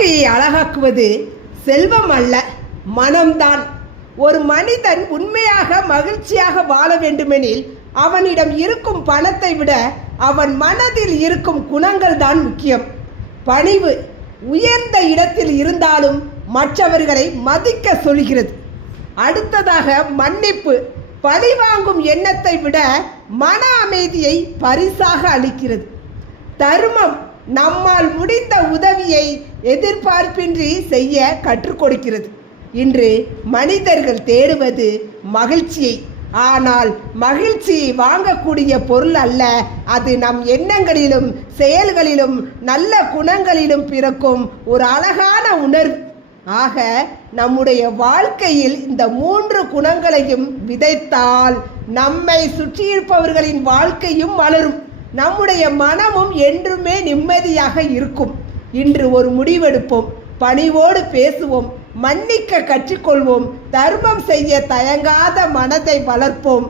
வாழ்க்கையை அழகாக்குவது செல்வம் அல்ல, மனம்தான். ஒரு மனிதன் உண்மையாக மகிழ்ச்சியாக வாழ வேண்டுமெனில் அவனிடம் இருக்கும் பணத்தை விட அவன் மனதில் இருக்கும் குணங்கள் தான் முக்கியம். பணிவு உயர்ந்த இடத்தில் இருந்தாலும் மற்றவர்களை மதிக்க சொல்கிறது. அடுத்ததாக மன்னிப்பு பழிவாங்கும் எண்ணத்தை விட மன அமைதியை பரிசாக அளிக்கிறது. தர்மம் நம்மால் முடிந்த உதவியை எதிர்பார்ப்பின்றி செய்ய கற்றுக் கொடுக்கிறது. இன்று மனிதர்கள் தேடுவது மகிழ்ச்சியை, ஆனால் மகிழ்ச்சியை வாங்கக்கூடிய பொருள் அல்ல. அது நம் எண்ணங்களிலும் செயல்களிலும் நல்ல குணங்களிலும் பிறக்கும் ஒரு அழகான உணர்வு. ஆக நம்முடைய வாழ்க்கையில் இந்த 3 குணங்களையும் விதைத்தால் நம்மை சுற்றியிருப்பவர்களின் வாழ்க்கையும் மலரும், நம்முடைய மனமும் என்றுமே நிம்மதியாக இருக்கும். இன்று ஒரு முடிவெடுப்போம், பணிவோடு பேசுவோம், மன்னிக்க கற்றுக்கொள்வோம், தர்மம் செய்ய தயங்காத மனதை வளர்ப்போம்.